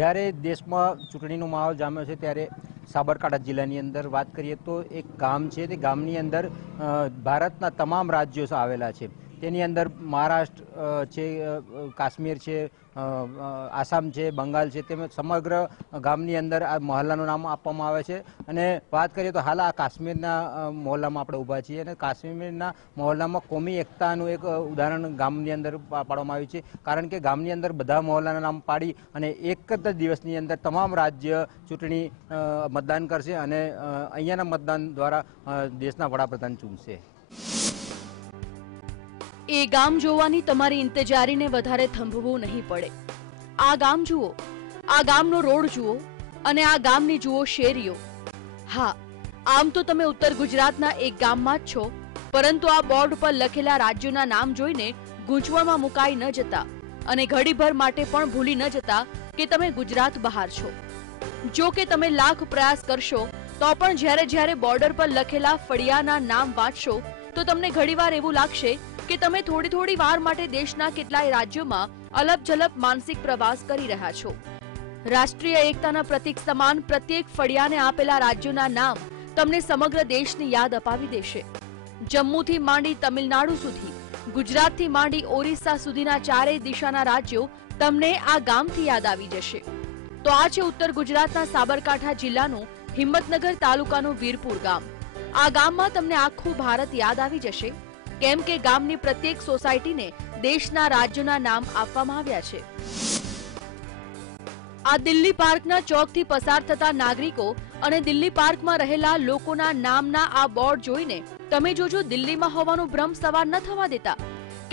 જ્યારે દેશમાં ચૂંટણીનો માહોલ જામ્યો છે ત્યારે સાબરકાંઠા જિલ્લાની અંદર વાત કરીએ તો એક ગામ છે તે ગામની અંદર ભારતના તમામ રાજ્યો આવેલા છે. તેની અંદર મહારાષ્ટ્ર છે કાશ્મીર છે આસામ છે, બંગાળ છે તેમજ સમગ્ર ગામની અંદર આ મહોલ્લાનું નામ આપવામાં આવે છે. અને વાત કરીએ તો હાલ આ કાશ્મીરના મહોલ્લામાં આપણે ઊભા છીએ અને કાશ્મીરના મહોલ્લામાં કોમી એકતાનું એક ઉદાહરણ ગામની અંદર પાડવામાં આવ્યું છે. કારણ કે ગામની અંદર બધા મહોલ્લાના નામ પાડી અને એક જ દિવસની અંદર તમામ રાજ્ય ચૂંટણી મતદાન કરશે અને અહીંયાના મતદાન દ્વારા દેશના વડાપ્રધાન ચૂનશે એ ગામ જોવાની તમારી ઇંતજારીને વધારે થંભવું નહીં પડે. આ ગામ જુઓ, આ ગામનો રોડ જુઓ અને આ ગામની જુઓ શેરીઓ. હા, આમ તો તમે ઉત્તર ગુજરાતના એક ગામમાં જ છો, પરંતુ આ બોર્ડ પર લખેલા રાજ્યોના નામ જોઈને ગૂંચવણમાં મુકાઈ ન જતા અને ઘડીભર માટે પણ ભૂલી ન જતા કે તમે ગુજરાત બહાર છો. જો કે તમે લાખ પ્રયાસ કરશો, તો પણ જ્યારે જ્યારે બોર્ડર પર લખેલા ફળિયાના નામ વાંચશો, તો તમને ઘણીવાર એવું લાગશે કે તમે થોડી થોડી વાર માટે દેશના કેટલાય રાજ્યોમાં અલગ જલબ માનસિક પ્રવાસ કરી રહ્યા છો. રાષ્ટ્રીય એકતાના પ્રતીક સમાન પ્રત્યેક ફળિયાને આપેલા રાજ્યોના નામ તમને સમગ્ર દેશની યાદ અપાવી દેશે. જમ્મુથી માંડી તમિલનાડુ સુધી, ગુજરાતથી માંડી ઓરિસ્સા સુધીના ચારેય દિશાના રાજ્યો તમને આ ગામથી યાદ આવી જશે. તો આ છે ઉત્તર ગુજરાતના સાબરકાંઠા જિલ્લાનું હિંમતનગર તાલુકાનું વીરપુર ગામ. આ ગામમાં તમને આખું ભારત યાદ આવી જશે. કેમ કે ગામની પ્રત્યેક સોસાયટીને દેશના રાજ્યોના નામ આપવામાં આવ્યા છે. આ દિલ્હી પાર્કના ચોકથી પસાર થતા નાગરિકો અને દિલ્હી પાર્કમાં રહેલા લોકોના નામના આ બોર્ડ જોઈને તમે જોજો દિલ્હીમાં હોવાનો ભ્રમ સવાર ન થવા દેતા.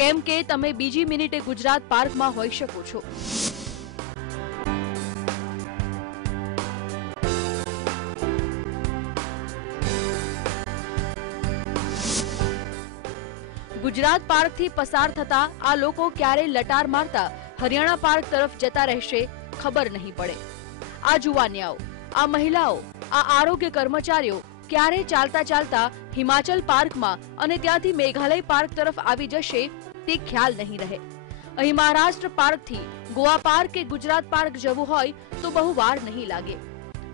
કેમ કે તમે બીજી મિનિટે ગુજરાત પાર્કમાં હોઈ શકો છો. ગુજરાત પાર્કથી પસાર થતા આ લોકો ક્યારે લટાર મારતા હરિયાણા પાર્ક તરફ જતા રહેશે ખબર નહીં પડે. આ જુવાનિયાઓ, આ મહિલાઓ, આ આરોગ્ય કર્મચારીઓ ક્યારે ચાલતા ચાલતા હિમાચલ પાર્કમાં અને ત્યાંથી મેઘાલય પાર્ક તરફ આવી જશે તે ખ્યાલ નહીં રહે. અહીં મહારાષ્ટ્ર પાર્કથી ગોવા પાર્ક કે ગુજરાત પાર્ક જવું હોય તો બહુ વાર નહીં લાગે.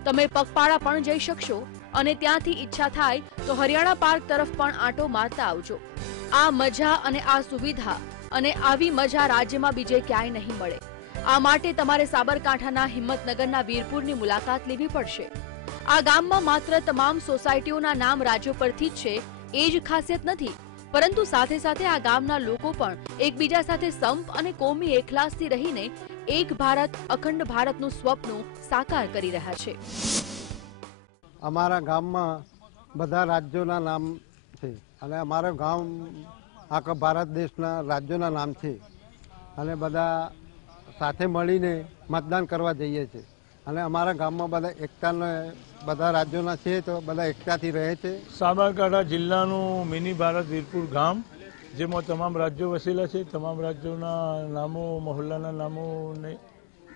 તમે પગપાળા પણ જઈ શકશો. અને ત્યાંથી ઈચ્છા થાય તો હરિયાણા પાર્ક તરફ પણ આંટો મારતા આવજો. આ મજા અને આ સુવિધા અને આવી મજા રાજ્યમાં બીજે ક્યાંય નહીં મળે. આ માટે તમારે સાબરકાંઠાના હિંમતનગરના વીરપુરની મુલાકાત લેવી પડશે. આ ગામમાં માત્ર તમામ સોસાયટીઓના નામ રાજ્યો પરથી જ છે, એ જ ખાસિયત નથી. પરંતુ સાથે સાથે આ ગામના લોકો પણ એકબીજા સાથે સંપ અને કોમી એકલાસથી રહીને એક ભારત અખંડ ભારતનું સ્વપ્ન સાકાર કરી રહ્યા છે. અમારા ગામમાં બધા રાજ્યોના નામ છે. અને અમારું ગામ આખા ભારત દેશના રાજ્યોના નામ છે. અને બધા સાથે મળીને મતદાન કરવા જઈએ છીએ અને અમારા ગામમાં બધા એકતાને બધા રાજ્યોના છે તો બધા એકતાથી રહે છે. સાબરકાંઠા જિલ્લાનું મિની ભારત વીરપુર ગામ, જેમાં તમામ રાજ્યો વસેલા છે. તમામ રાજ્યોના નામો, મહોલ્લાના નામો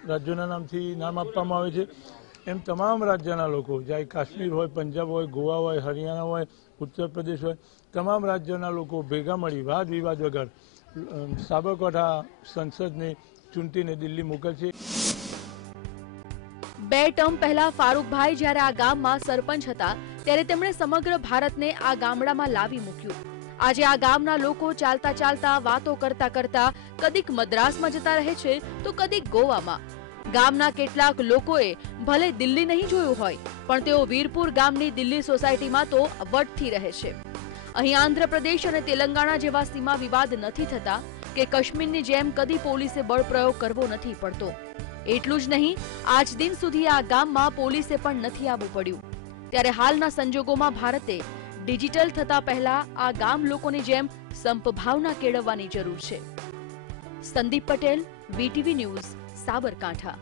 રાજ્યોના નામથી નામ આપવામાં આવે છે. એમ તમામ રાજ્યના લોકો ચાહે કાશ્મીર હોય, પંજાબ હોય, ગોવા હોય, હરિયાણા હોય, ઉત્તર પ્રદેશ હોય, તમામ રાજ્યના લોકો ભેગા મળી વાદ વિવાદ વગર સાબરકાંઠા સંસદને ચૂંટીને દિલ્હી મોકલશે. બે ટર્મ પહેલા ફારૂકભાઈ જ્યારે આ ગામમાં સરપંચ હતા, ત્યારે તેમણે સમગ્ર ભારતને આ ગામડામાં લાવી મૂક્યું. આજે આ ગામના લોકો ચાલતા ચાલતા વાતો કરતા કરતા કદીક મદ્રાસમાં જતા રહે છે, તો કદીક ગોવામાં. ગામના કેટલાક લોકોએ ભલે દિલ્હી નહીં જોયું હોય, પણ તેઓ વીરપુર ગામની દિલ્હી સોસાયટીમાં તો વટથી રહે છે. અહીં આંધ્રપ્રદેશ અને તેલંગાણા જેવા સીમા વિવાદ નથી થતા કે કાશ્મીરની જેમ કદી પોલીસે બળપ્રયોગ કરવો નથી પડતો. એટલું જ નહીં, આજ દિન સુધી આ ગામમાં પોલીસે પણ નથી આવવું પડ્યું. ત્યારે હાલના સંજોગોમાં ભારતે ડિજિટલ થતા પહેલા આ ગામ લોકોની જેમ સંપભાવના કેળવવાની જરૂર છે. Sandeep Patel, VTV news. Sabarkantha